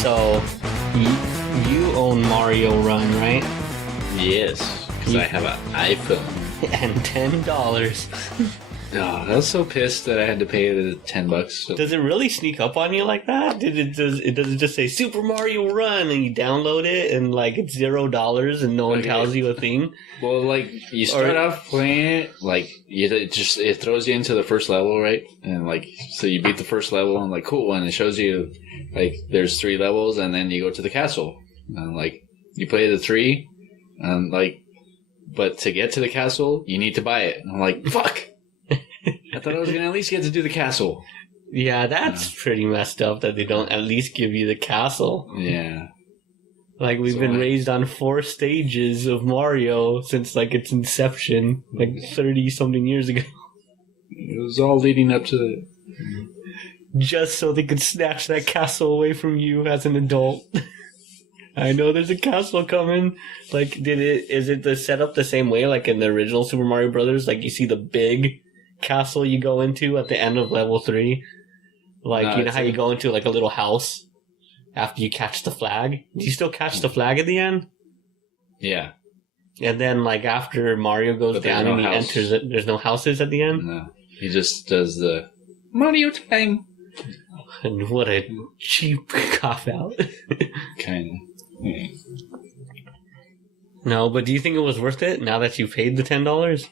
So, you own Mario Run, right? Yes, because I have an iPhone. And $10. Oh, I was so pissed that I had to pay the $10. So. Does it really sneak up on you like that? Does it just say Super Mario Run and you download it and like it's $0 and no one tells you a thing? Well, like you start off playing it, like it throws you into the first level, right? And like so you beat the first level and like cool, and it shows you like there's 3 levels, and then you go to the castle, and like you play the 3, and like but to get to the castle you need to buy it. And I'm like, fuck. I thought I was going to at least get to do the castle. Yeah, that's pretty messed up that they don't at least give you the castle. Yeah. Like, we've been raised on 4 stages of Mario since, like, its inception, like 30-something years ago. It was all leading up to... Just so they could snatch that castle away from you as an adult. I know there's a castle coming. Like, is it set up the same way, like in the original Super Mario Brothers? Like, you see the big castle you go into at the end of level 3? Like, no, you know how you go into, like, a little house after you catch the flag? Do you still catch the flag at the end? Yeah. And then, like, after Mario goes down and he enters it, there's no houses at the end? No. He just does the Mario time. And what a cheap cop-out. Kind of. Yeah. No, but do you think it was worth it now that you paid the $10?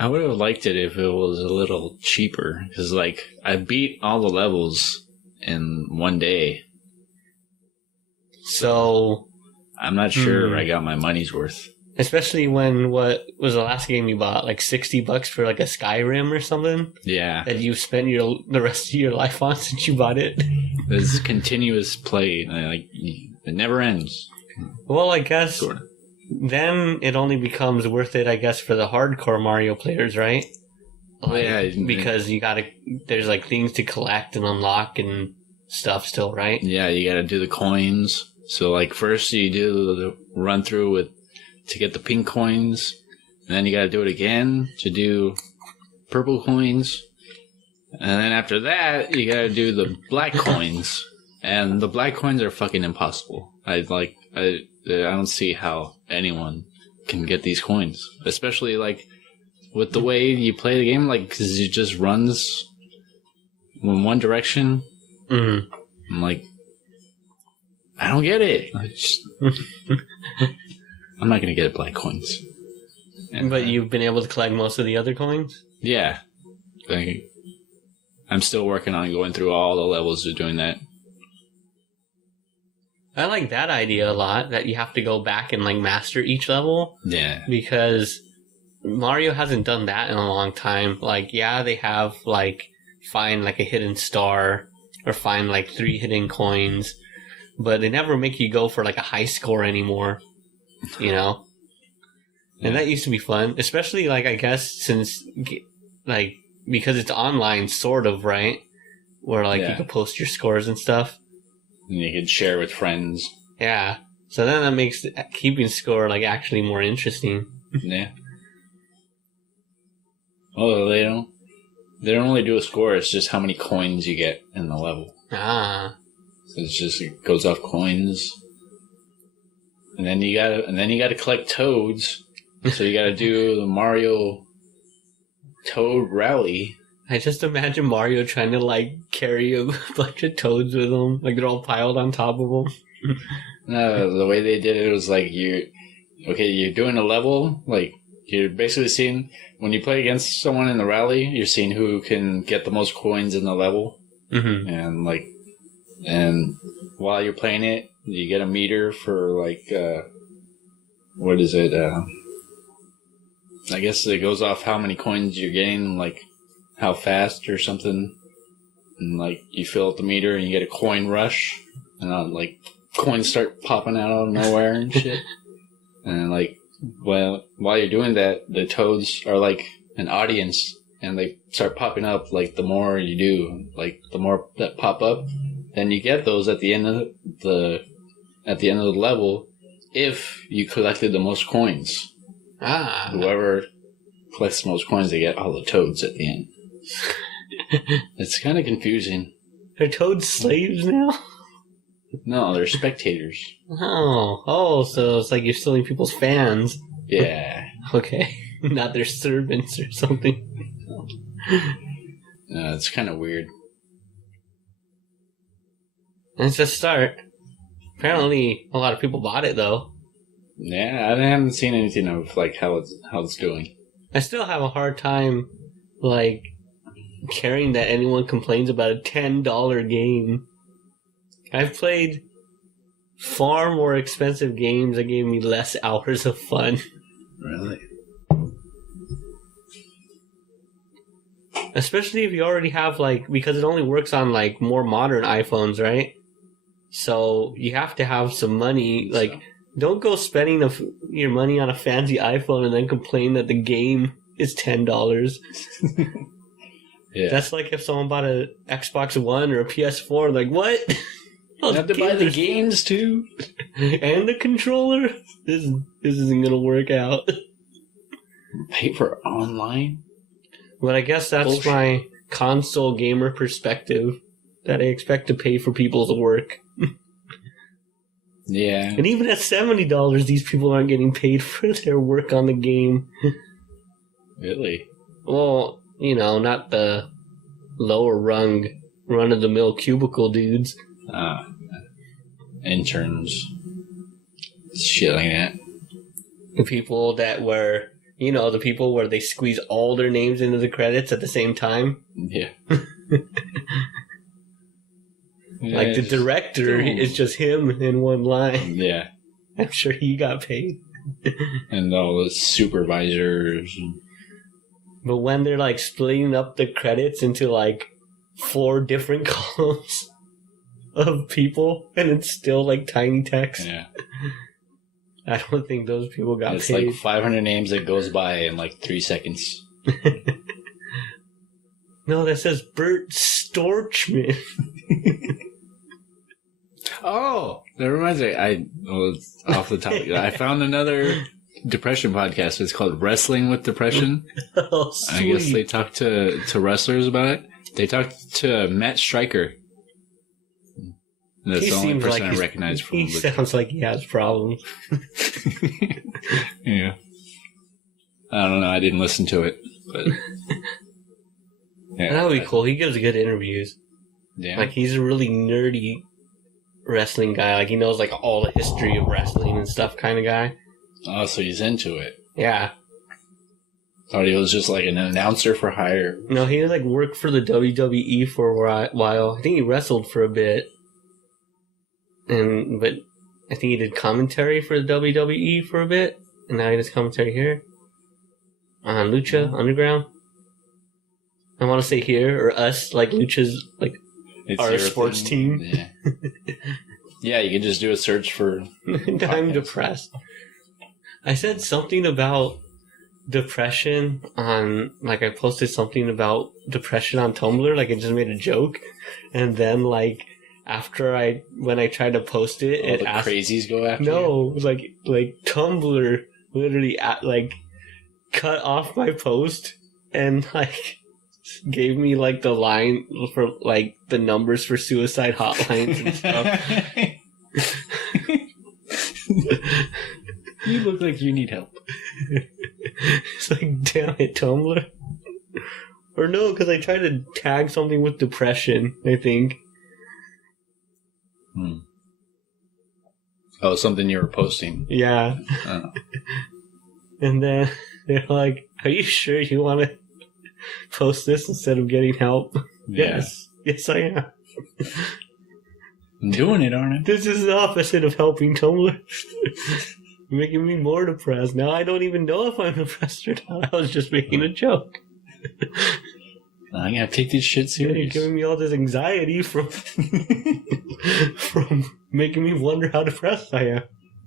I would have liked it if it was a little cheaper. Because, like, I beat all the levels in one day. So... I'm not sure I got my money's worth. Especially when, what was the last game you bought? Like $60 for like a Skyrim or something? Yeah. That you've spent the rest of your life on since you bought it? There's continuous play. Like, it never ends. Well, I guess then it only becomes worth it, I guess, for the hardcore Mario players, right? Like, yeah. Because there's like things to collect and unlock and stuff still, right? Yeah, you gotta do the coins. So, like, first you do the run through to get the pink coins, and then you gotta do it again to do purple coins, and then after that you gotta do the black coins, and the black coins are fucking impossible. I don't see how anyone can get these coins, especially like with the way you play the game, like, because it just runs in one direction. Mm-hmm. I'm like, I don't get it. I'm not going to get black coins. But you've been able to collect most of the other coins? Yeah. I'm still working on going through all the levels of doing that. I like that idea a lot, that you have to go back and, like, master each level. Yeah. Because Mario hasn't done that in a long time. Like, yeah, they have, like, find, like, a hidden star or find, like, 3 hidden coins. But they never make you go for, like, a high score anymore. You know? And that used to be fun. Especially, like, I guess, since, like, because it's online, sort of, right? Where, like, you can post your scores and stuff. And you can share with friends. Yeah. So then that makes keeping score, like, actually more interesting. Yeah. Oh, they don't only do a score, it's just how many coins you get in the level. Ah. So it goes off coins. And then you gotta collect toads. So you gotta do the Mario Toad Rally. I just imagine Mario trying to, like, carry a bunch of toads with him. Like, they're all piled on top of him. No, the way they did it was like, you're doing a level. Like, you're basically seeing, when you play against someone in the rally, you're seeing who can get the most coins in the level. Mm-hmm. And while you're playing it, you get a meter for, like, what is it? I guess it goes off how many coins you're getting, like, how fast or something. And, like, you fill up the meter and you get a coin rush. And, like, coins start popping out of nowhere and shit. And, like, while you're doing that, the toads are, like, an audience. And they start popping up, like, the more you do. Like, the more that pop up, then you get those at the end of the level if you collected the most coins. Ah. Whoever collects the most coins, they get all the toads at the end. It's kind of confusing. Are toads slaves now? No, they're spectators. Oh, so it's like you're stealing people's fans. Yeah. Okay. Not their servants or something. It's kind of weird. It's just a start. Apparently, a lot of people bought it, though. Yeah, I haven't seen anything of like how it's doing. I still have a hard time, like, caring that anyone complains about a $10 game. I've played far more expensive games that gave me less hours of fun. Really? Especially if you already have, like, because it only works on, like, more modern iPhones, right? So you have to have some money. Like, don't go spending your money on a fancy iPhone and then complain that the game is $10. Yeah. That's like if someone bought an Xbox One or a PS4, like, what? You have to buy the games too? And the controller? This isn't going to work out. Pay for online? But I guess that's Bullshit. my console gamer perspective, that I expect to pay for people's work. Yeah. And even at $70, these people aren't getting paid for their work on the game. Really? Well, not the lower run-of-the-mill cubicle dudes. Interns. Shit like that. The people that were, the people where they squeeze all their names into the credits at the same time. Yeah. Like the director is just him in one line. Yeah. I'm sure he got paid. And all the supervisors. But when they're like splitting up the credits into like 4 different columns of people and it's still like tiny text. Yeah. I don't think those people got It's paid. like 500 names that goes by in like 3 seconds. No, that says Bert Storchman. Oh, that reminds me. It's off the topic. I found another depression podcast. It's called Wrestling with Depression. Oh, sweet. I guess they talk to wrestlers about it. They talked to Matt Stryker. That's He the only seems person like I recognize from. He sounds like he has problems. Yeah. I don't know. I didn't listen to it, but yeah, That would be cool. He gives good interviews. Yeah. Like, he's a really nerdy wrestling guy. Like, he knows, like, all the history of wrestling and stuff kind of guy. Oh, so he's into it. Yeah. Thought he was just like an announcer for hire. No, he, like, worked for the WWE for a while. I think he wrestled for a bit. But I think he did commentary for the WWE for a bit. And now he does commentary here. On Lucha Underground. I want to say here, or us, like Lucha's, like, It's our your sports thing. team. Yeah. Yeah, you can just do a search for. I'm depressed. I said something about depression on, like, I posted something about depression on Tumblr, like, I just made a joke, and then, like, when I tried to post it, All it the asked, crazies go after you. no, like Tumblr literally, cut off my post, and, like, gave me, like, the line for, like, the numbers for suicide hotlines and stuff. You look like you need help. It's like, damn it, Tumblr. Or no, because I tried to tag something with depression, I think. Oh, something you were posting. Yeah. Oh. And then they're like, are you sure you want to post this instead of getting help? Yeah. Yes, I am. I'm doing it, aren't I? This is the opposite of helping Tumblr. Making me more depressed. Now I don't even know if I'm depressed or not. I was just making a joke. I gotta take this shit You're serious. giving me all this anxiety from making me wonder how depressed I am.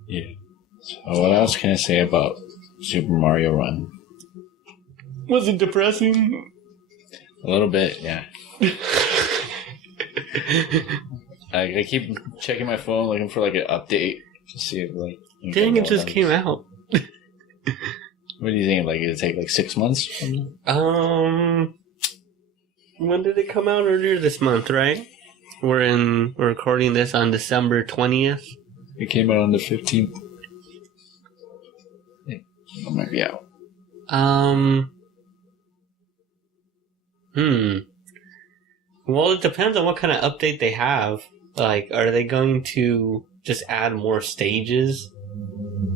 Yeah. So what else can I say about Super Mario Run? Was it depressing? A little bit, yeah. I keep checking my phone looking for like an update to see if like. Dang, it just came out. What do you think? Like, it'll take like 6 months? When did it come out? Earlier this month, right? We're recording this on December 20th. It came out on the 15th. It might be out. Well, it depends on what kind of update they have. Like, are they going to just add more stages?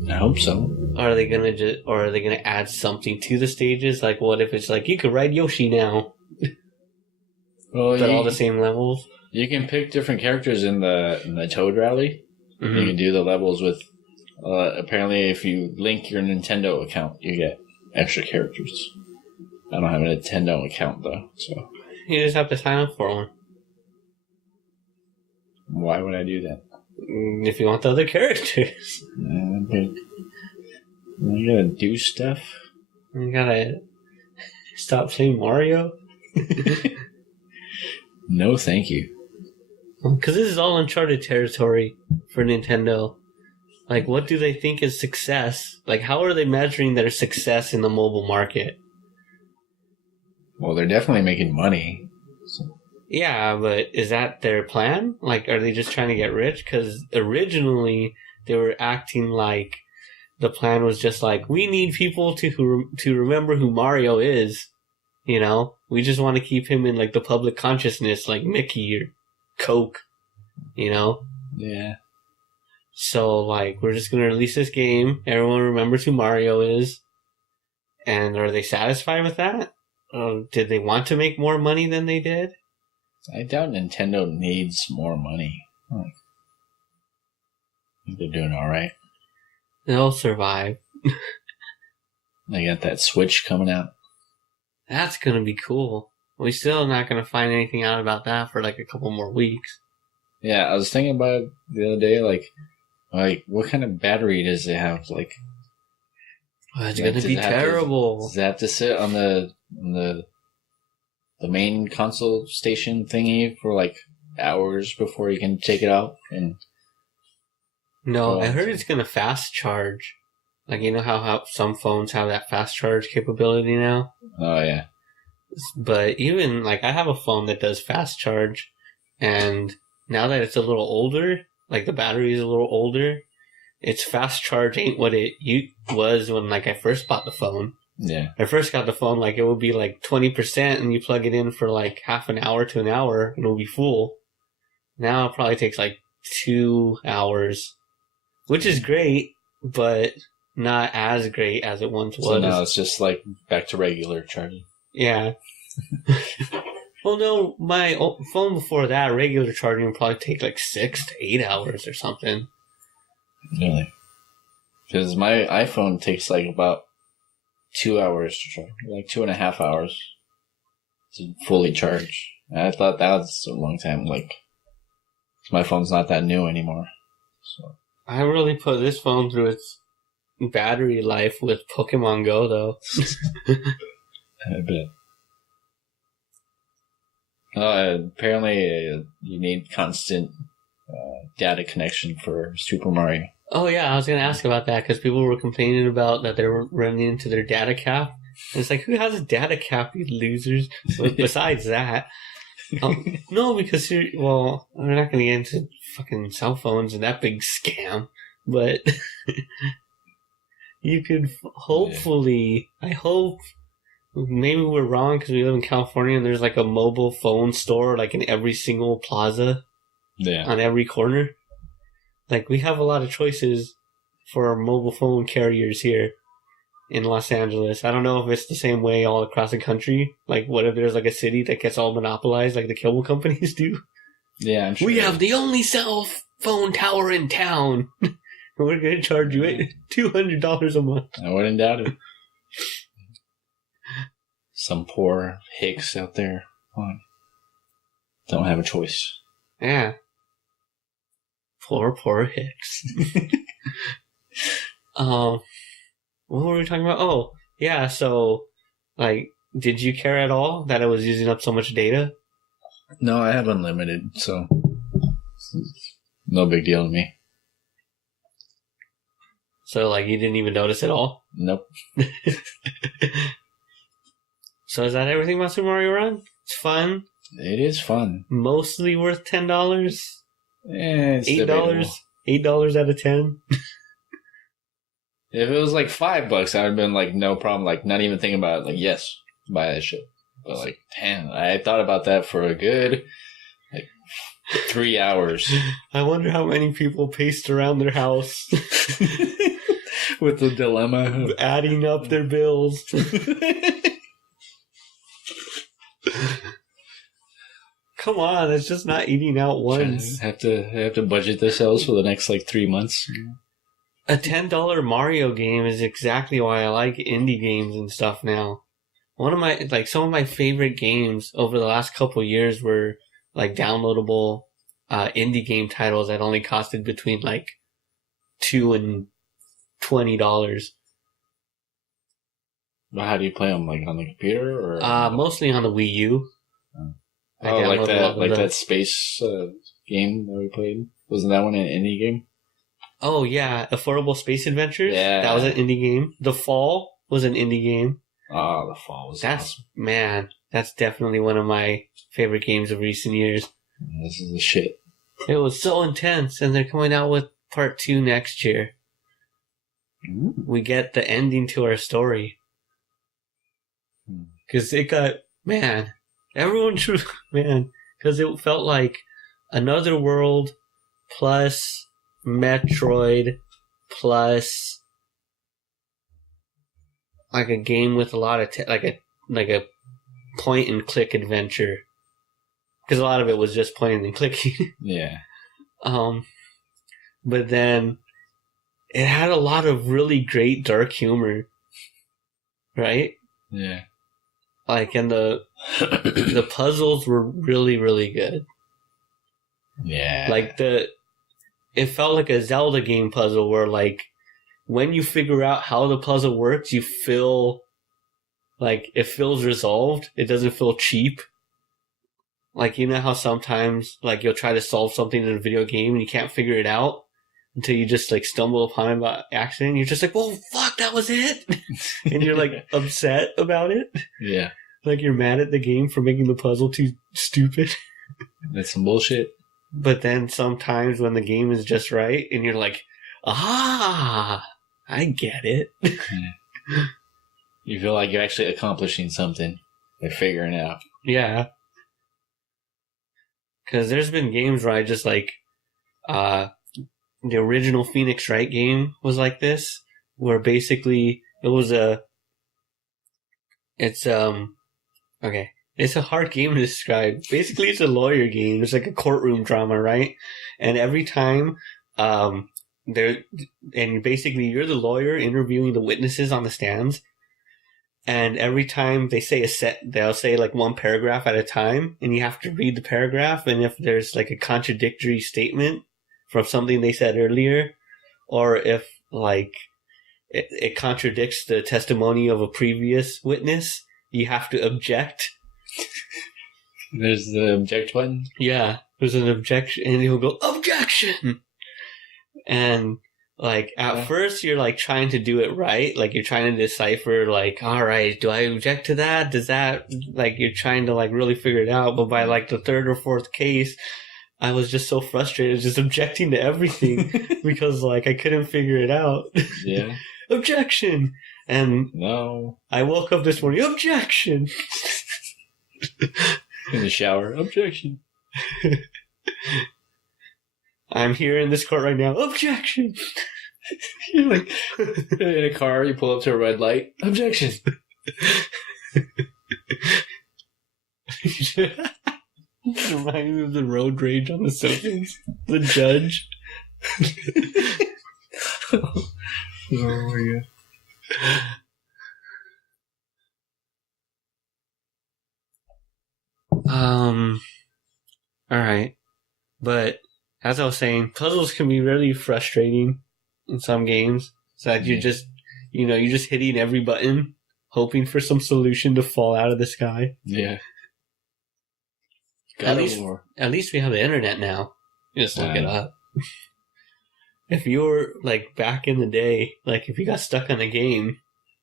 I hope so. Or are they gonna add something to the stages? Like, what if it's like you could ride Yoshi now, Well, but all the same levels? You can pick different characters in the Toad Rally. Mm-hmm. You can do the levels with. Apparently, if you link your Nintendo account, you get extra characters. I don't have a Nintendo account though, so you just have to sign up for one. Why would I do that? If you want the other characters. You gotta do stuff. You gotta stop saying Mario. No, thank you. Because this is all uncharted territory for Nintendo. Like, what do they think is success? Like, how are they measuring their success in the mobile market? Well, they're definitely making money. So. Yeah, but is that their plan? Like, are they just trying to get rich? Because originally they were acting like the plan was just like, we need people to remember who Mario is. You know, we just want to keep him in like the public consciousness, like Mickey or Coke. You know. Yeah. So like, we're just gonna release this game. Everyone remembers who Mario is. And are they satisfied with that? Did they want to make more money than they did? I doubt Nintendo needs more money. I think they're doing all right. They'll survive. They got that Switch coming out. That's gonna be cool. We're still not gonna find anything out about that for like a couple more weeks. Yeah, I was thinking about it the other day, like what kind of battery does it have? Like, it's gonna be terrible. Does it have to sit on the main console station thingy for like hours before you can take it out? And no, I heard it's gonna fast charge. Like, you know how some phones have that fast charge capability now? Oh yeah. But even like, I have a phone that does fast charge, and now that it's a little older, like the battery is a little older, its fast charge ain't what it was when like I first bought the phone. Yeah. I first got the phone, like it would be like 20% and you plug it in for like half an hour to an hour and it'll be full. Now it probably takes like 2 hours, which is great, but not as great as it once was. So now it's just like back to regular charging. Yeah. Well, no, my phone before that, regular charging would probably take like 6 to 8 hours or something. Really? Because my iPhone takes like about 2 hours to charge, like 2.5 hours to fully charge. And I thought that was a long time. Like, my phone's not that new anymore. So I really put this phone through its battery life with Pokemon Go, though. I bet. Apparently, you need constant data connection for Super Mario. Oh yeah, I was going to ask about that because people were complaining about that they were running into their data cap. And it's like, who has a data cap, you losers? But besides that, no, because we're not going to get into fucking cell phones and that big scam. But you could hopefully, I hope. Maybe we're wrong because we live in California and there's like a mobile phone store like in every single plaza. Yeah. On every corner. Like, we have a lot of choices for our mobile phone carriers here in Los Angeles. I don't know if it's the same way all across the country. Like, what if there's like a city that gets all monopolized like the cable companies do? Yeah, I'm sure. We have the only cell phone tower in town. We're going to charge you $200 a month. I wouldn't doubt it. Some poor hicks out there don't have a choice. Yeah. Poor hicks. What were we talking about? Oh, yeah, so, like, did you care at all that I was using up so much data? No, I have unlimited, so no big deal to me. So, like, you didn't even notice at all? Nope. So is that everything about Super Mario Run? It's fun. It is fun. Mostly worth $10. It's $8. debatable. $8 out of 10. If it was like $5, I would have been like, no problem. Like, not even thinking about it. Like, yes, buy that shit. But like, damn, I thought about that for a good 3 hours. I wonder how many people paced around their house With the dilemma of adding up their bills. Come on, it's just not eating out once. Have to budget themselves for the next like 3 months. A $10 Mario game is exactly why I like indie games and stuff now. Some of my favorite games over the last couple of years were like downloadable indie game titles that only costed between like $2 and $20. Well, how do you play them? Like on the computer or? Mostly on the Wii U. Oh, like that space game that we played. Wasn't that one an indie game? Oh yeah, Affordable Space Adventures. Yeah, that was an indie game. The Fall was an indie game. Oh, The Fall was awesome. That's definitely one of my favorite games of recent years. This is the shit. It was so intense, and they're coming out with part 2 next year. Ooh. We get the ending to our story. Because it got, because it felt like Another World plus Metroid plus like a game with a lot of like a point and click adventure, because a lot of it was just pointing and clicking. Yeah. But then it had a lot of really great dark humor, right? Yeah. Like, and the puzzles were really, really good. Yeah. Like it felt like a Zelda game puzzle where like when you figure out how the puzzle works, you feel like it feels resolved. It doesn't feel cheap. Like, you know how sometimes like you'll try to solve something in a video game and you can't figure it out until you just like stumble upon it by accident. You're just like, "Well, fuck, that was it," and you're like upset about it. Yeah. Like you're mad at the game for making the puzzle too stupid. That's some bullshit. But then sometimes when the game is just right and you're like, I get it. You feel like you're actually accomplishing something by figuring it out. Yeah. Because there's been games where I just like, the original Phoenix Wright game was like this, where basically it's a hard game to describe. Basically, it's a lawyer game. It's like a courtroom drama, right? And every time, basically you're the lawyer interviewing the witnesses on the stands. And every time they say they'll say like one paragraph at a time, and you have to read the paragraph. And if there's like a contradictory statement from something they said earlier, or if like it contradicts the testimony of a previous witness, you have to object. There's the object button? Yeah, there's an objection, and he'll go, "Objection!" And like at first you're like trying to do it right, like you're trying to decipher like, all right, do I object to that? Does that, like, you're trying to like really figure it out. But by like the third or fourth case, I was just so frustrated, just objecting to everything because like I couldn't figure it out. Yeah. Objection. And no, I woke up this morning, objection. In the shower, objection. I'm here in this court right now, objection. You're like in a car, you pull up to a red light, objection. Reminds me of the road rage on the Simpsons. The judge. Oh my god. Alright. But as I was saying, puzzles can be really frustrating in some games. So that you're just hitting every button, hoping for some solution to fall out of the sky. Yeah. At least we have the internet now. You just look it up. If you were like back in the day, like if you got stuck on a game.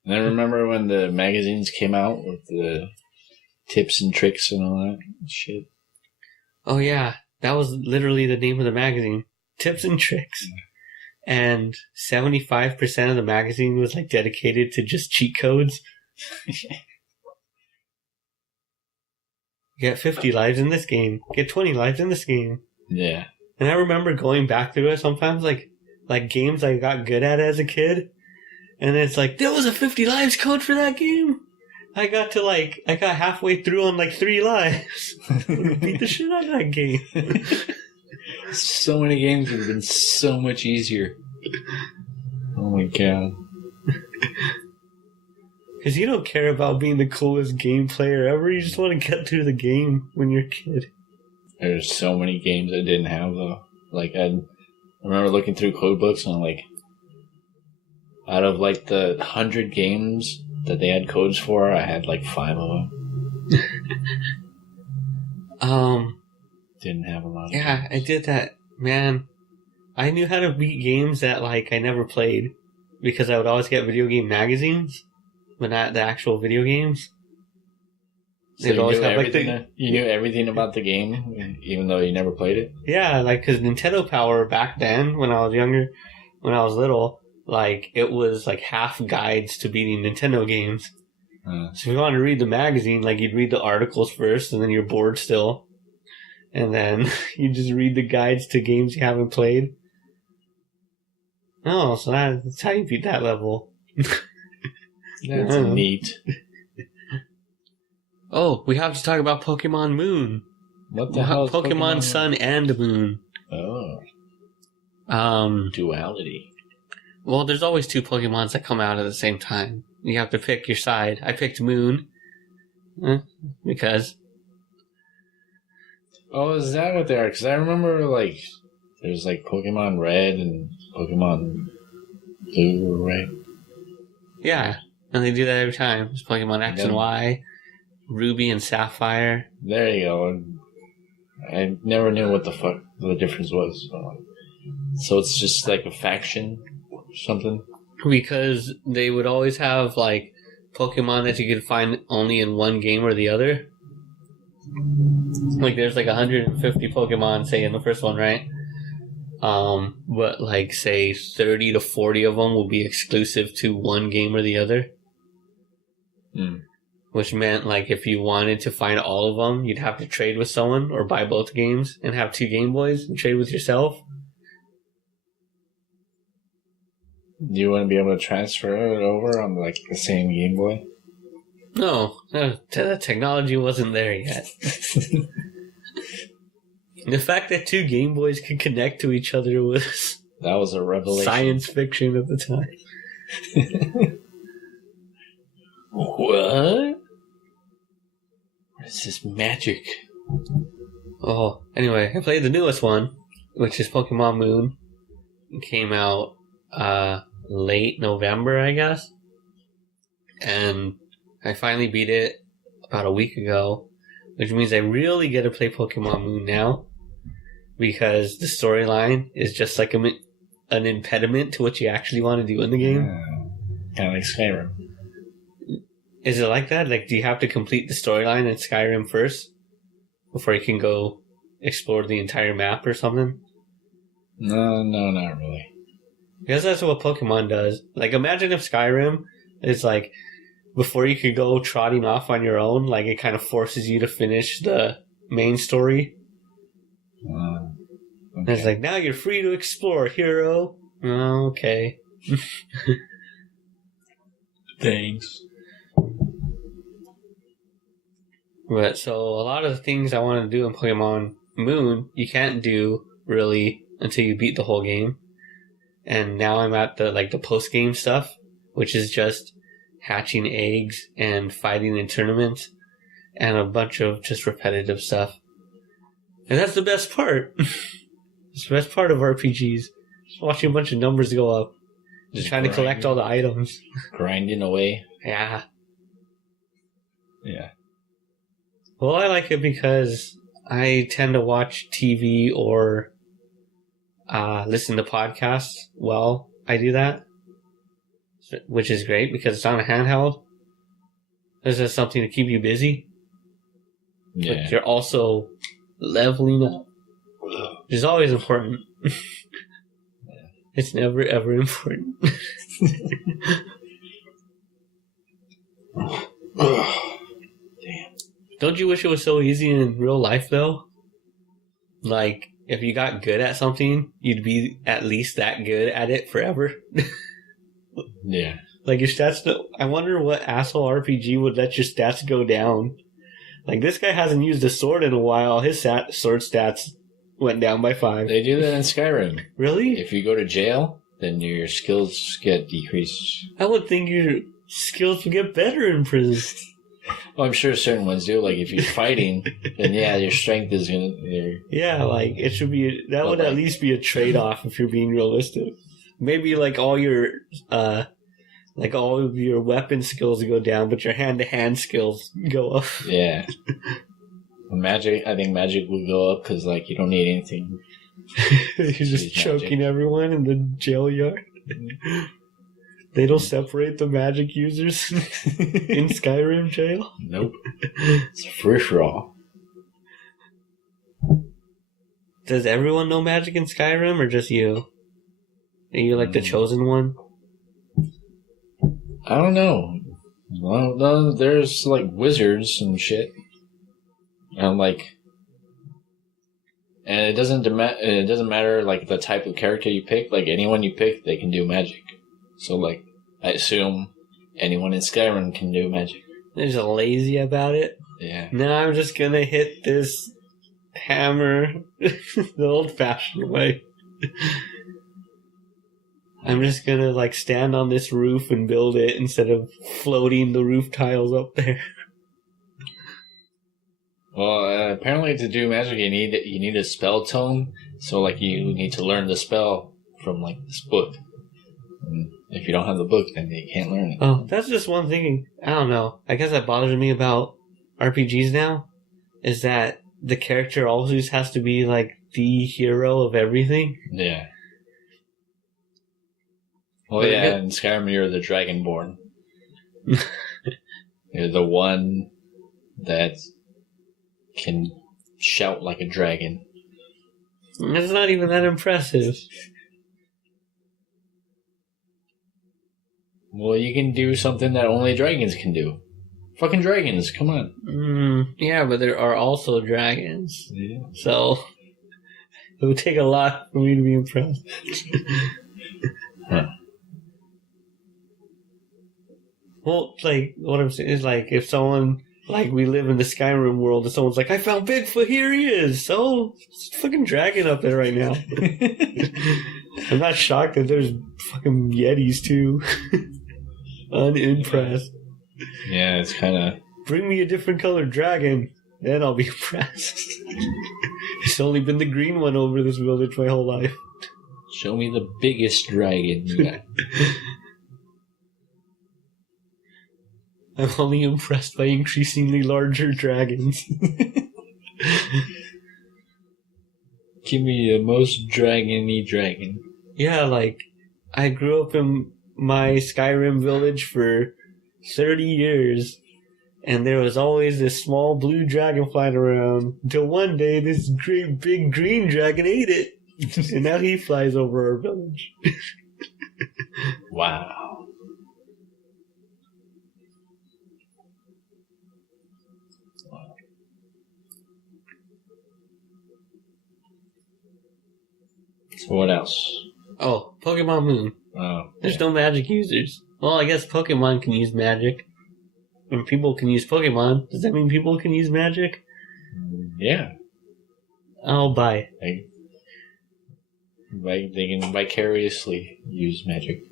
And I remember when the magazines came out with the tips and tricks and all that shit. Oh yeah, that was literally the name of the magazine. Tips and Tricks. Yeah. And 75% of the magazine was like dedicated to just cheat codes. Get 50 lives in this game. Get 20 lives in this game. Yeah. And I remember going back through it sometimes, like games I got good at as a kid. And it's like, there was a 50 lives code for that game. I got halfway through on like 3 lives. Beat the shit out of that game. So many games would have been so much easier. Oh my god. Because you don't care about being the coolest game player ever. You just want to get through the game when you're a kid. There's so many games I didn't have, though. Like, I remember looking through code books and, like, out of, like, the 100 games that they had codes for, I had, like, 5 of them. Didn't have a lot of Yeah, games. I did that. Man, I knew how to beat games that, like, I never played. Because I would always get video game magazines, but not the actual video games. So They'd you always knew have, like, everything, you knew everything about the game, even though you never played it? Yeah, like, because Nintendo Power back then, when I was younger, when I was little, like, it was, like, half guides to beating Nintendo games. So if you wanted to read the magazine, like, you'd read the articles first, and then you're bored still. And then you just read the guides to games you haven't played. Oh, so that's how you beat that level. That's neat. Oh, we have to talk about Pokemon Moon. What the hell is Pokemon Sun and Moon. Oh. Duality. Well, there's always 2 Pokemons that come out at the same time. You have to pick your side. I picked Moon. Because... Oh, is that what they are? Because I remember, like, there's, like, Pokemon Red and Pokemon Blue, right? Yeah, and they do that every time. There's Pokemon X and Y, Ruby and Sapphire. There you go. I never knew what the fuck the difference was. So it's just like a faction or something? Because they would always have, like, Pokemon that you could find only in one game or the other. Like, there's like 150 Pokemon, say, in the first one, right? But, like, say 30 to 40 of them will be exclusive to one game or the other. Which meant, like, if you wanted to find all of them, you'd have to trade with someone or buy both games and have 2 Game Boys and trade with yourself. Do you want to be able to transfer it over on, like, the same Game Boy? No, the technology wasn't there yet. The fact that 2 Game Boys could connect to each other was... That was a revelation. Science fiction at the time. What? What is this magic? Oh, anyway, I played the newest one, which is Pokemon Moon. It came out late November, I guess. And I finally beat it about a week ago, which means I really get to play Pokemon Moon now, because the storyline is just like an impediment to what you actually want to do in the game. Kind of like Skyrim. Is it like that? Like, do you have to complete the storyline in Skyrim first before you can go explore the entire map or something? No, not really. Because that's what Pokemon does. Like, imagine if Skyrim is like, before you could go trotting off on your own, like, it kind of forces you to finish the main story. Okay. And it's like, now you're free to explore, hero. Oh, okay. Thanks. But so a lot of the things I want to do in Pokemon Moon, you can't do really until you beat the whole game. And now I'm at the post-game stuff, which is just hatching eggs and fighting in tournaments and a bunch of just repetitive stuff. And that's the best part. It's the best part of RPGs. Just watching a bunch of numbers go up. Just trying to collect all the items. Grinding away. Yeah. Yeah. Well, I like it because I tend to watch TV or listen to podcasts while I do that, which is great because it's on a handheld. This is something to keep you busy. but you're also leveling up, which is always important. It's never ever important. Damn. Don't you wish it was so easy in real life though? Like, if you got good at something, you'd be at least that good at it forever. Yeah. Like your stats, I wonder what asshole RPG would let your stats go down. Like this guy hasn't used a sword in a while. His sword stats went down by 5. They do that in Skyrim. Really? If you go to jail, then your skills get decreased. I would think your skills would get better in prison. Well, I'm sure certain ones do. Like, if you're fighting, then yeah, your strength is gonna... Yeah, like, it should be... That would at least be a trade-off if you're being realistic. Maybe, like, all your... like, all of your weapon skills go down, but your hand-to-hand skills go up. Yeah. Magic, I think magic will go up, because, like, you don't need anything. You're just choking magic. Everyone in the jail yard. They don't separate the magic users in Skyrim jail? Nope. It's free for all. Does everyone know magic in Skyrim, or just you? Are you like the chosen one? I don't know. Well, no, there's like wizards and shit. And like... And it doesn't matter like the type of character you pick. Like anyone you pick, they can do magic. So, like, I assume anyone in Skyrim can do magic. They're just lazy about it. Yeah. No, I'm just gonna hit this hammer the old-fashioned way. I'm just gonna, like, stand on this roof and build it instead of floating the roof tiles up there. Well, apparently to do magic, you need a spell tome. So, like, you need to learn the spell from, like, this book. And if you don't have the book, then you can't learn it. Oh, that's just one thing. I don't know. I guess that bothers me about RPGs now, is that the character always has to be, like, the hero of everything. Yeah. Well, yeah, in Skyrim, you're the Dragonborn. You're the one that can shout like a dragon. That's not even that impressive. Well, you can do something that only dragons can do. Fucking dragons, come on. Yeah, but there are also dragons. Yeah. So, it would take a lot for me to be impressed. Huh. Well, like, what I'm saying is, like, if someone, like, we live in the Skyrim world, and someone's like, I found Bigfoot, here he is! So, it's a fucking dragon up there right now. I'm not shocked that there's fucking Yetis, too. Unimpressed. Yeah, it's kind of... Bring me a different colored dragon, then I'll be impressed. It's only been the green one over this village my whole life. Show me the biggest dragon you got. I'm only impressed by increasingly larger dragons. Give me the most dragony dragon. Yeah, like, I grew up in my Skyrim village for 30 years, and there was always this small blue dragon flying around, until one day this great big green dragon ate it, and now he flies over our village. Wow. So what else? Oh, Pokemon Moon. Oh, There's no magic users. Well, I guess Pokemon can use magic. And people can use Pokemon. Does that mean people can use magic? Yeah. I'll buy. They can vicariously use magic.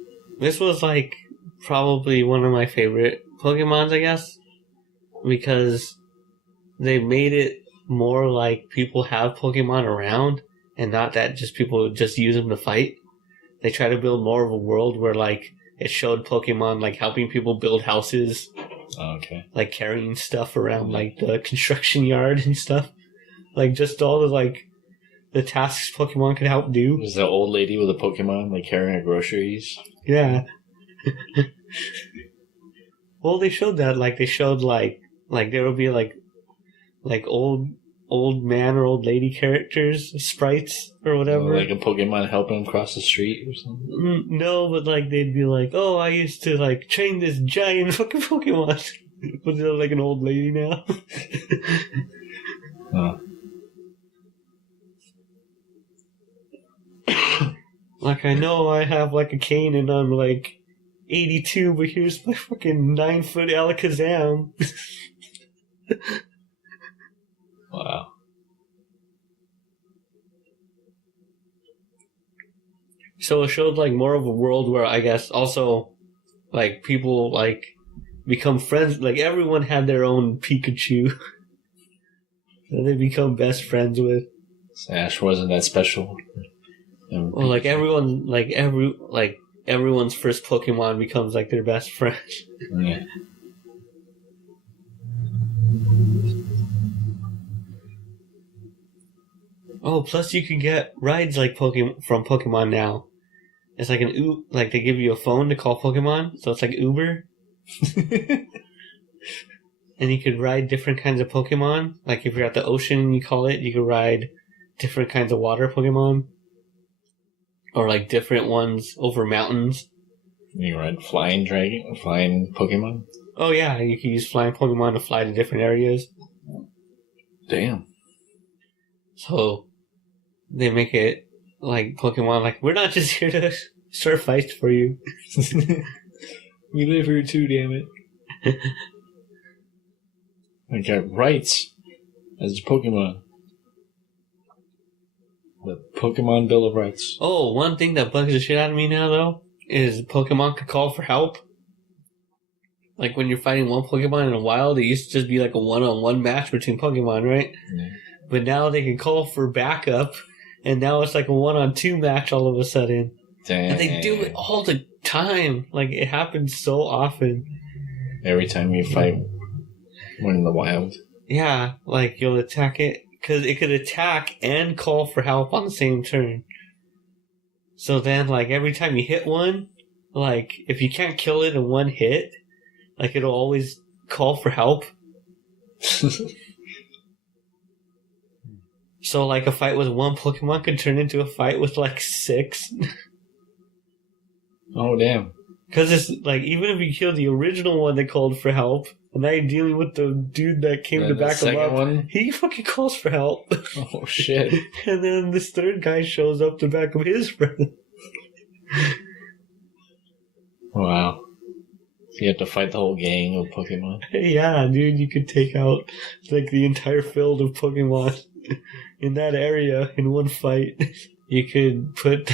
This was, like, probably one of my favorite Pokemons, I guess. Because they made it more like people have Pokemon around, and not that just people just use them to fight. They try to build more of a world where, like, it showed Pokemon, like, helping people build houses. Oh, okay. Like, carrying stuff around, like, the construction yard and stuff. Like, just all the, like, the tasks Pokemon could help do. Was the old lady with a Pokemon, like, carrying her groceries? Yeah. Well, they showed that, like, there would be, like, like old man or old lady characters, sprites or whatever. Like a Pokemon helping him cross the street or something? No, but like they'd be like, "Oh, I used to like train this giant fucking Pokemon," but they're like an old lady now. Like, I know I have like a cane and I'm like 82, but here's my fucking 9-foot Alakazam. Wow. So it showed like more of a world where I guess also like people like become friends. Like everyone had their own Pikachu that they become best friends with. So Ash wasn't that special. Well, like everyone, everyone's first Pokemon becomes like their best friend. Yeah. Oh, plus you can get rides like from Pokemon now. It's like like they give you a phone to call Pokemon, so it's like Uber. And you could ride different kinds of Pokemon. Like if you're at the ocean and you call it, you could ride different kinds of water Pokemon. Or like different ones over mountains. You ride flying Pokemon? Oh yeah, you can use flying Pokemon to fly to different areas. Damn. So they make it like Pokemon, like, we're not just here to start fights for you. We live here too, damn it. I got rights as a Pokemon. The Pokemon Bill of Rights. Oh, one thing that bugs the shit out of me now, though, is Pokemon could call for help. Like when you're fighting one Pokemon in a wild, it used to just be like a one-on-one match between Pokemon, right? Yeah. But now they can call for backup, and now it's like a one-on-two match all of a sudden. Dang. And they do it all the time. Like, it happens so often. Every time you fight one in the wild. Yeah, like you'll attack it, because it could attack and call for help on the same turn. So then, like, every time you hit one, like, if you can't kill it in one hit, like, it'll always call for help. So, like, a fight with one Pokemon could turn into a fight with, like, 6. Oh, damn. Because it's, like, even if you kill the original one that called for help, and now you're dealing with the dude that came to back him up, he fucking calls for help. Oh, shit. And then this third guy shows up to back up his friend. Wow. So you have to fight the whole gang of Pokemon? Yeah, dude, you could take out, like, the entire field of Pokemon in that area in one fight. You could put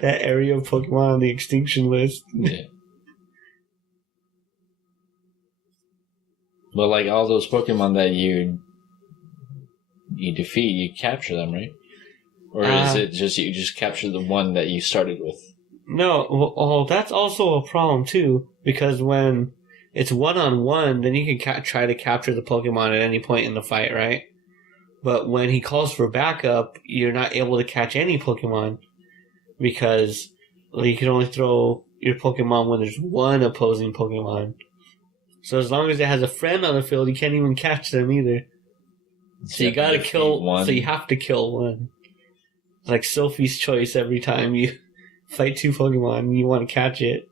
that area of Pokemon on the extinction list. Yeah. But, like, all those Pokemon that you defeat, you capture them, right? Or is it just you just capture the one that you started with? No, well, that's also a problem, too, because when it's one-on-one, then you can try to capture the Pokemon at any point in the fight, right? But when he calls for backup, you're not able to catch any Pokemon, because you can only throw your Pokemon when there's one opposing Pokemon. So as long as it has a friend on the field, you can't even catch them either. So you gotta kill one. So you have to kill one. It's like Sophie's Choice every time you fight 2 Pokemon and you want to catch it.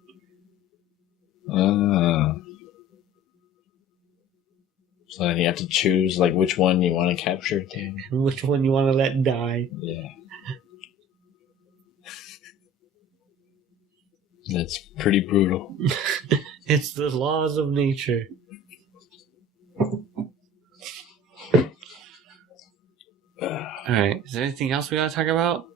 So then you have to choose like which one you want to capture, damn. And which one you want to let die. Yeah. That's pretty brutal. It's the laws of nature. Alright, is there anything else we gotta talk about?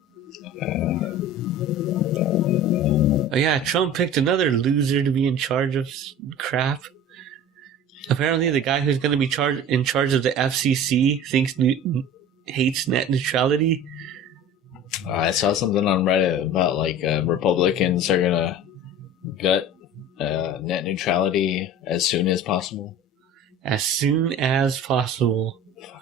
Oh yeah, Trump picked another loser to be in charge of crap. Apparently the guy who's gonna be in charge of the FCC hates net neutrality. I saw something on Reddit about like Republicans are gonna gut net neutrality as soon as possible. As soon as possible. Fuck.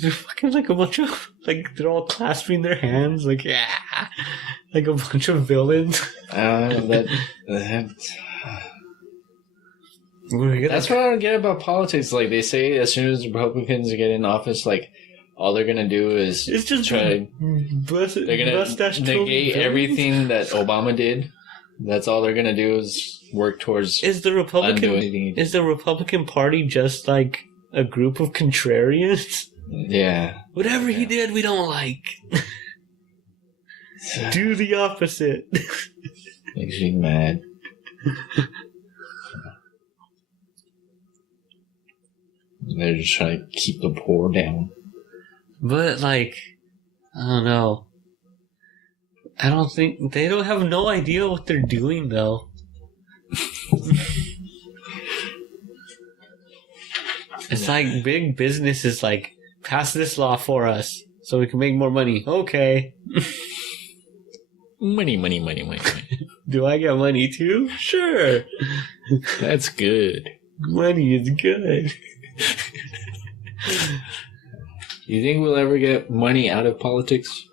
They're fucking like a bunch of, like, they're all clasping their hands, like, yeah, like a bunch of villains. That's what I don't get about politics. Like, they say as soon as Republicans get in office, like, all they're gonna do is just try. They're gonna negate everything that Obama did. That's all they're gonna do is work towards. Is the Republican Party just like a group of contrarians? Yeah. Whatever he did, we don't like. Do the opposite. Makes me mad. They're just trying to keep the poor down. But, like, I don't know. I don't think... They don't have no idea what they're doing, though. It's like big business is like, pass this law for us so we can make more money. Okay. Money. Do I get money too? Sure. That's good. Money is good. You think we'll ever get money out of politics?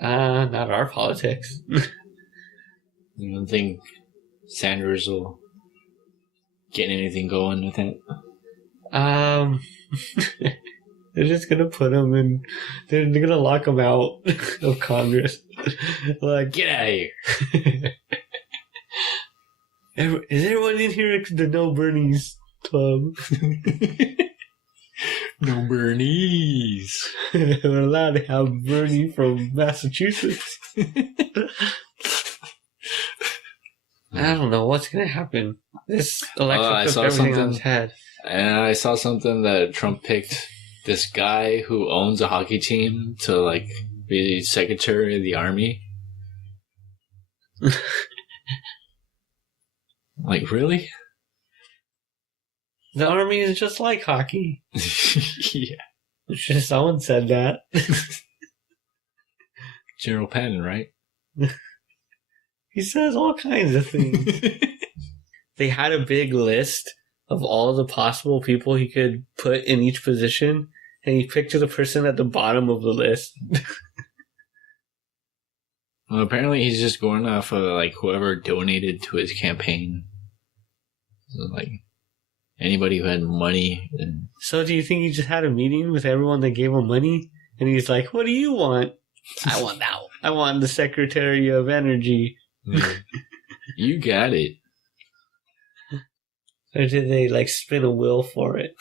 Not our politics. You don't think Sanders will get anything going with it? They're just gonna put him in. They're gonna lock him out of Congress. Like, get out of here. Is everyone in here at the No Bernie's club? No Bernies. We're allowed to have Bernie from Massachusetts. I don't know what's gonna happen. This election took everything on its head. And I saw something that Trump picked this guy who owns a hockey team to like be Secretary of the Army. Like, really? The Army is just like hockey. Yeah. Someone said that. General Patton, right? He says all kinds of things. They had a big list of all the possible people he could put in each position, and he picked the person at the bottom of the list. Well, apparently he's just going off of like whoever donated to his campaign. So, like, anybody who had money. So do you think he just had a meeting with everyone that gave him money? And he's like, what do you want? I want that one. I want the Secretary of Energy. You got it. Or did they, like, spin a wheel for it?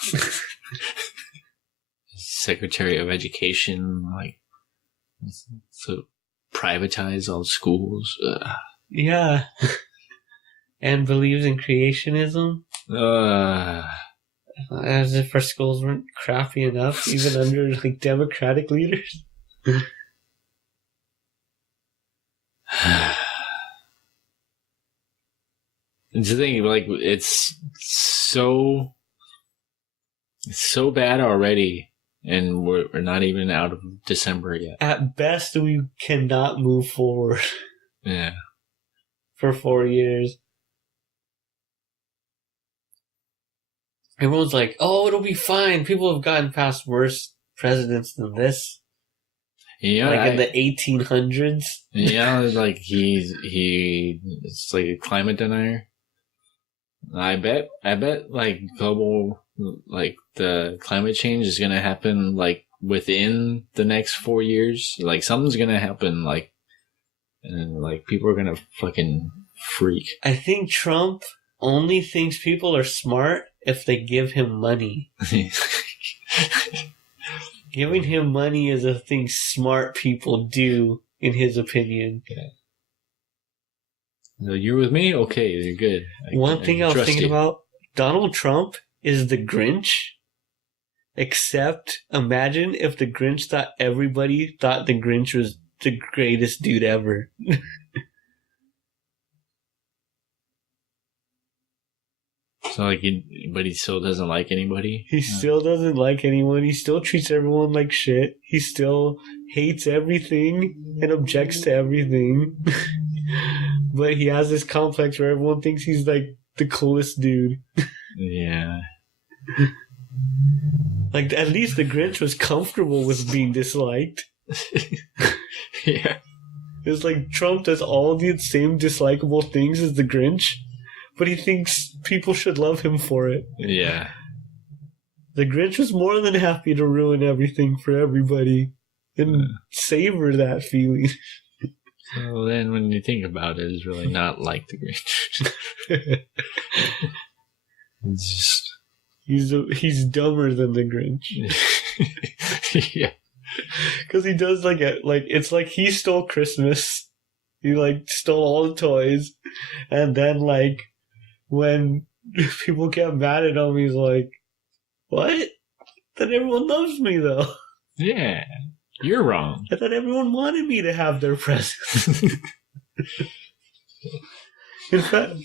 Secretary of Education, like, so privatize all schools. Yeah. And believes in creationism. As if our schools weren't crappy enough, even under, like, Democratic leaders. It's the thing, like, it's so bad already, and we're not even out of December yet. At best, we cannot move forward. Yeah. For 4 years. Everyone's like, oh, it'll be fine. People have gotten past worse presidents than this. Yeah, like in the 1800s. Yeah, like it's like a climate denier. I bet like global, like the climate change is gonna happen like within the next 4 years. Like something's gonna happen, like, and like people are gonna fucking freak. I think Trump only thinks people are smart if they give him money. Giving him money is a thing smart people do, in his opinion. Yeah. So you're with me? Okay, you're good. One thing I was thinking about, Donald Trump is the Grinch. Except, imagine if the Grinch thought everybody thought the Grinch was the greatest dude ever. So, like, but he still doesn't like anybody? He still doesn't like anyone. He still treats everyone like shit. He still hates everything and objects to everything. But he has this complex where everyone thinks he's, like, the coolest dude. Yeah. Like, at least the Grinch was comfortable with being disliked. Yeah. It's like Trump does all the same dislikable things as the Grinch, but he thinks people should love him for it. Yeah. The Grinch was more than happy to ruin everything for everybody and savor that feeling. So then when you think about it, it's really not like the Grinch. It's just... He's dumber than the Grinch. Yeah. Because he does it's like he stole Christmas. He stole all the toys. And then when people get mad at him, he's like, what? Then everyone loves me though. Yeah. You're wrong. I thought everyone wanted me to have their presents. In fact,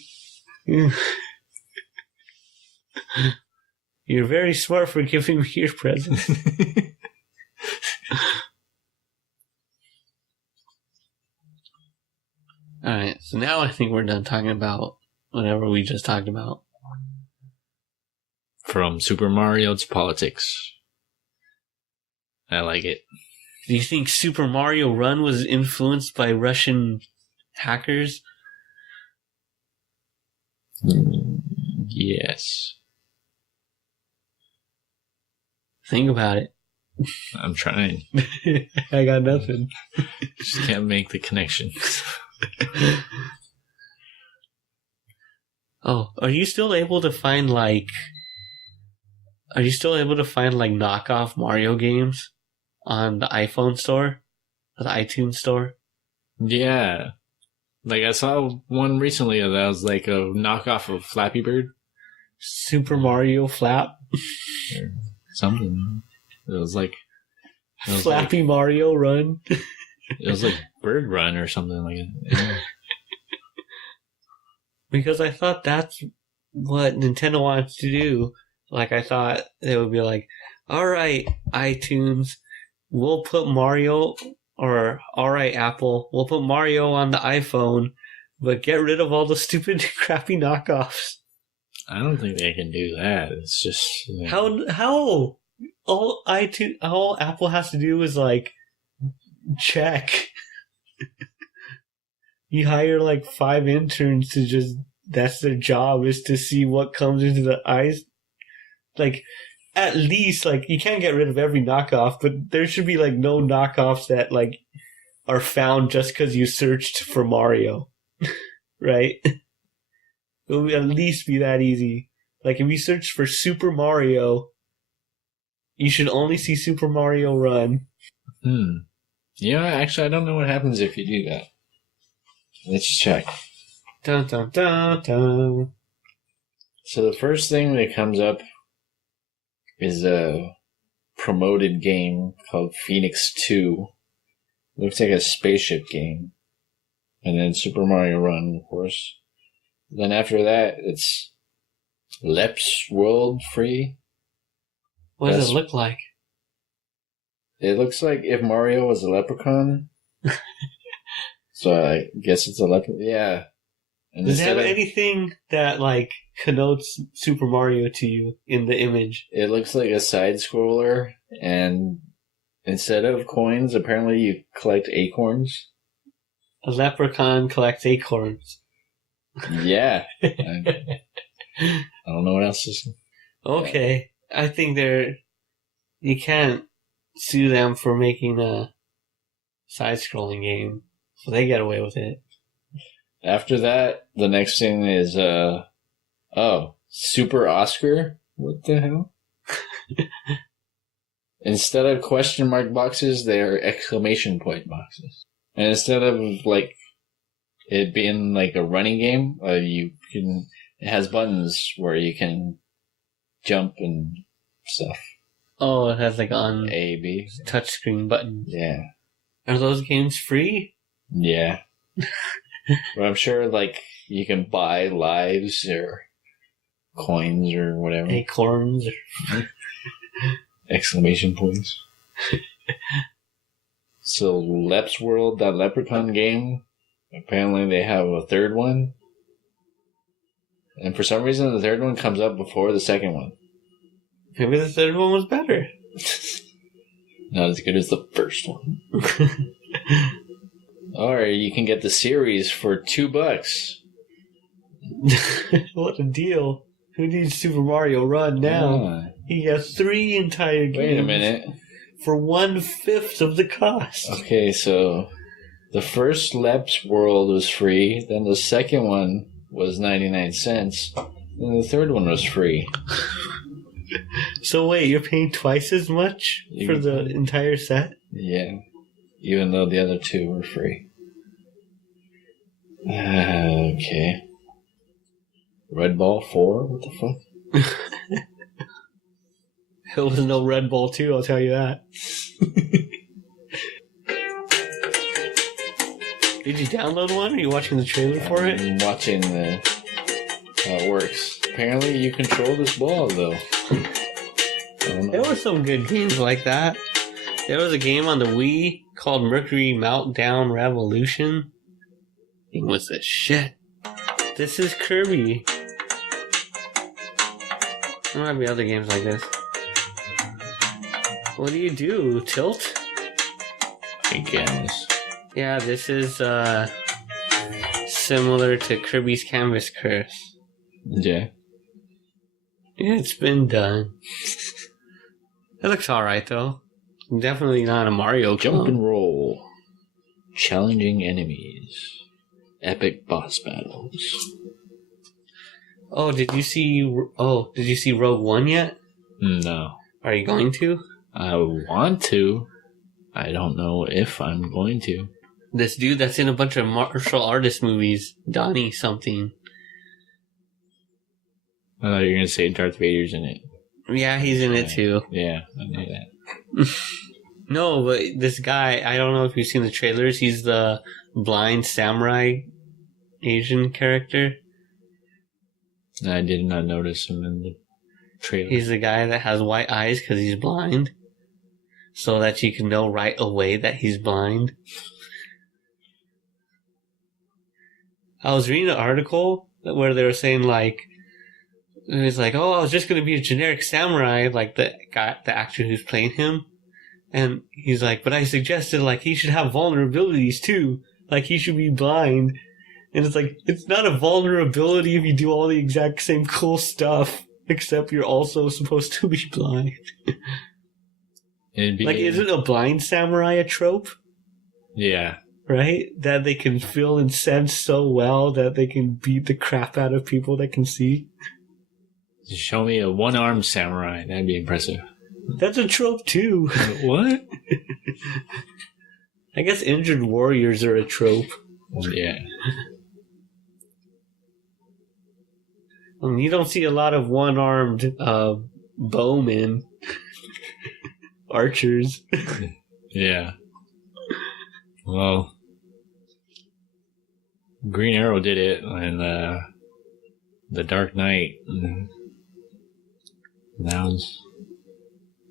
you're very smart for giving me your presents. Alright, so now I think we're done talking about whatever we just talked about. From Super Mario to politics. I like it. Do you think Super Mario Run was influenced by Russian hackers? Yes. Think about it. I'm trying. I got nothing. Just can't make the connection. Oh, are you still able to find knockoff Mario games on the iPhone store? Or the iTunes store? Yeah. I saw one recently that was a knockoff of Flappy Bird. Super Mario Flap? Or something. It was Flappy Mario Run? It was Bird Run or something like that. Yeah. Because I thought that's what Nintendo wants to do. I thought they would be alright, iTunes, we'll put Mario, or alright, Apple, we'll put Mario on the iPhone, but get rid of all the stupid, crappy knockoffs. I don't think they can do that. It's just... How? All Apple has to do is, check. You hire 5 interns to that's their job, is to see what comes into the eyes. At least, you can't get rid of every knockoff, but there should be, no knockoffs that, are found just because you searched for Mario. Right? It will at least be that easy. If you search for Super Mario, you should only see Super Mario Run. Yeah, actually, I don't know what happens if you do that. Let's check. Dun dun dun dun. So the first thing that comes up is a promoted game called Phoenix 2. Looks like a spaceship game. And then Super Mario Run, of course. Then after that, it's Leps World Free. What does it look like? It looks like if Mario was a leprechaun. So I guess it's a leprechaun. Yeah. And does it have anything that, connotes Super Mario to you in the image? It looks like a side-scroller, and instead of coins, apparently you collect acorns. A leprechaun collects acorns. Yeah. I don't know what else to say. Okay. I think you can't sue them for making a side-scrolling game, so they get away with it. After that, the next thing is, Super Oscar? What the hell? Instead of question mark boxes, they are exclamation point boxes. And instead of, it being a running game, it has buttons where you can jump and stuff. Oh, it has on A, B. Touchscreen buttons. Yeah. Are those games free? Yeah. But I'm sure you can buy lives or coins or whatever. Acorns. Exclamation points. So Leps World, that leprechaun game, apparently they have a third one. And for some reason the third one comes up before the second one. Maybe the third one was better. Not as good as the first one. Or you can get the series for $2. What a deal. Who needs Super Mario Run now? He has 3 entire games. Wait a minute. For 1/5 of the cost. Okay, so the first Leps World was free, then the second one was 99 cents, and the third one was free. So wait, you're paying twice as much for the entire set? Yeah, even though the other 2 were free. Okay. Red Ball 4? What the fuck? There was no Red Bull 2, I'll tell you that. Did you download one? Are you watching the trailer for it? I'm watching how it works. Apparently you control this ball, though. There were some good games like that. There was a game on the Wii called Mercury Meltdown Revolution. It was the shit. This is Kirby. There might be other games like this. What do you do? Tilt? I guess. Yeah, this is similar to Kirby's Canvas Curse. Yeah. Yeah, it's been done. It looks alright though. Definitely not a Mario Jump clone. and roll. Challenging enemies. Epic boss battles. Did you see Rogue One yet? No. Are you going to? I want to. I don't know if I'm going to. This dude that's in a bunch of martial artist movies, Donnie something. I thought you were going to say Darth Vader's in it. Yeah, he's in it too. Yeah, I knew that. No, but this guy, I don't know if you've seen the trailers, he's the blind samurai Asian character. I did not notice him in the trailer. He's the guy that has white eyes because he's blind. So that you can know right away that he's blind. I was reading an article where they were saying like, it was like, I was just going to be a generic samurai, like the actor who's playing him. And he's like, but I suggested like he should have vulnerabilities too. Like he should be blind. And it's like, it's not a vulnerability if you do all the exact same cool stuff, except you're also supposed to be blind. Isn't a blind samurai a trope? Yeah. Right? That they can feel and sense so well that they can beat the crap out of people that can see. Show me a one-armed samurai. That'd be impressive. That's a trope too. What? I guess injured warriors are a trope. Yeah. You don't see a lot of one-armed bowmen. Archers. Yeah. Well, Green Arrow did it in The Dark Knight. That was...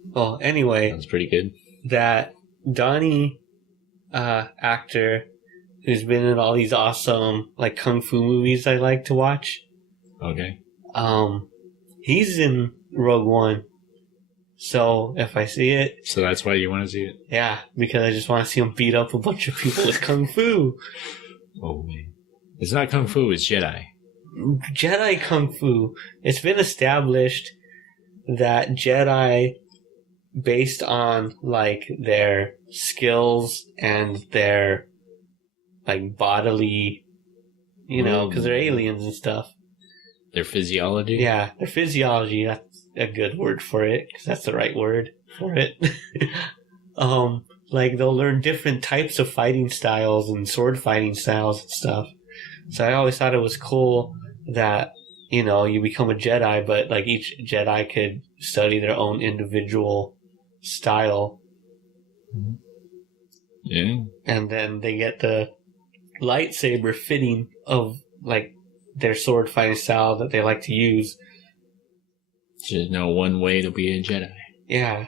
Well, anyway. That's pretty good. That Donnie actor who's been in all these awesome like kung fu movies I like to watch. Okay. He's in Rogue One. So if I see it... So that's why you want to see it? Yeah, because I just want to see him beat up a bunch of people with kung fu. Oh, man. It's not kung fu, it's Jedi. Jedi kung fu. It's been established that Jedi, based on like their skills and their like bodily, because they're aliens and stuff. Their physiology? Yeah, their physiology. That's a good word for it, because that's the right word for it. Like they'll learn different types of fighting styles and sword fighting styles and stuff. So I always thought it was cool that, you become a Jedi, but like each Jedi could study their own individual style. Yeah. And then they get the lightsaber fitting of like their sword fighting style that they like to use. There's no one way to be a Jedi. Yeah.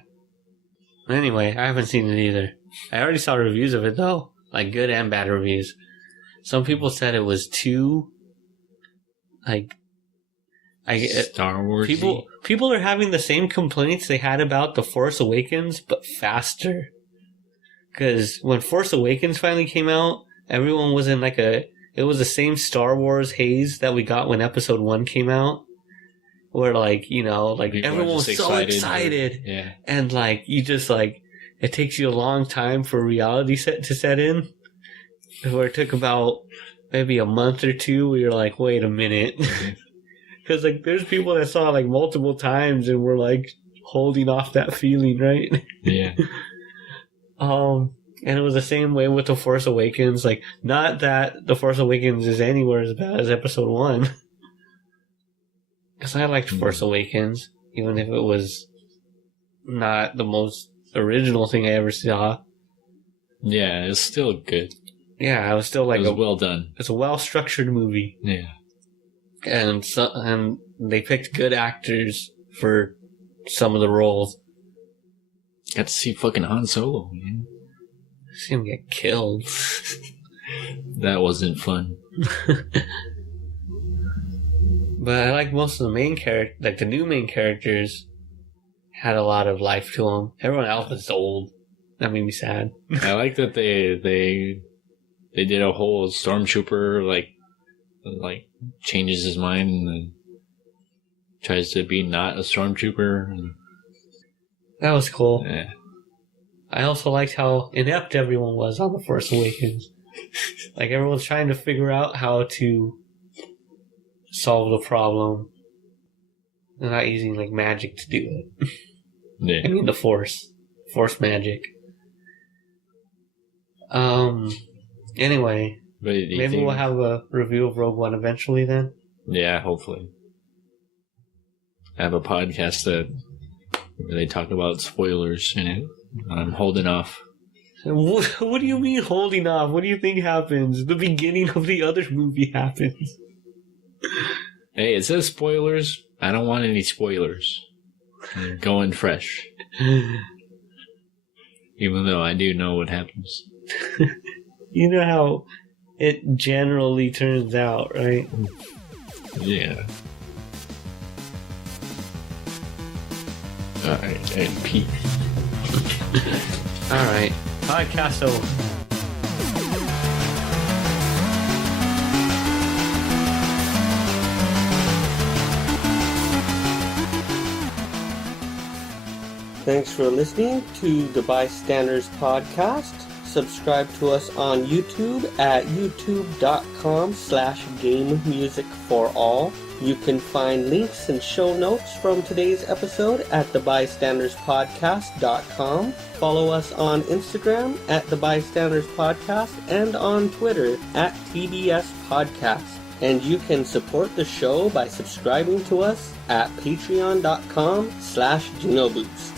Anyway, I haven't seen it either. I already saw reviews of it though, like good and bad reviews. Some people said it was too, Star Wars. People are having the same complaints they had about The Force Awakens, but faster. Because when Force Awakens finally came out, everyone was in like a it was the same Star Wars haze that we got when Episode 1 came out. Where, like, you know, like, People everyone was so excited. Yeah. And, like, you just, like, it takes you a long time for reality to set in. Where it took about maybe a month or two, where you're like, wait a minute. Because, like, there's people that saw it, like, multiple times and were, like, holding off that feeling, right? Yeah. And it was the same way with The Force Awakens. Like, not that The Force Awakens is anywhere as bad as Episode 1. Because I liked Force Awakens, even if it was not the most original thing I ever saw. Yeah, it's still good. Yeah, it was still like it was well done. It's a well-structured movie. Yeah. And they picked good actors for some of the roles. Got to see fucking Han Solo, man. See him get killed. That wasn't fun. But I like most of the main character, like the new main characters, had a lot of life to them. Everyone else is old. That made me sad. I like that they did a whole stormtrooper like changes his mind and then tries to be not a stormtrooper. And, that was cool. Yeah. I also liked how inept everyone was on The Force Awakens. Like, everyone's trying to figure out how to solve the problem. They're not using, like, magic to do it. Yeah. I mean, the Force. Force magic. Anyway, maybe we'll have a review of Rogue One eventually then. Yeah, hopefully. I have a podcast where they talk about spoilers in it. I'm holding off. What do you mean holding off? What do you think happens? The beginning of the other movie happens. Hey, it says spoilers. I don't want any spoilers. I'm going fresh. Even though I do know what happens. You know how it generally turns out, right? Yeah. Alright, and Pete. Alright. Podcast over. Thanks for listening to the Bystanders podcast. Subscribe to us on YouTube at youtube.com/gamemusicforall. You can find links and show notes from today's episode at thebystanderspodcast.com. Follow us on Instagram at The Bystanders Podcast and on Twitter at TBS Podcast. And you can support the show by subscribing to us at patreon.com/GenoBoots.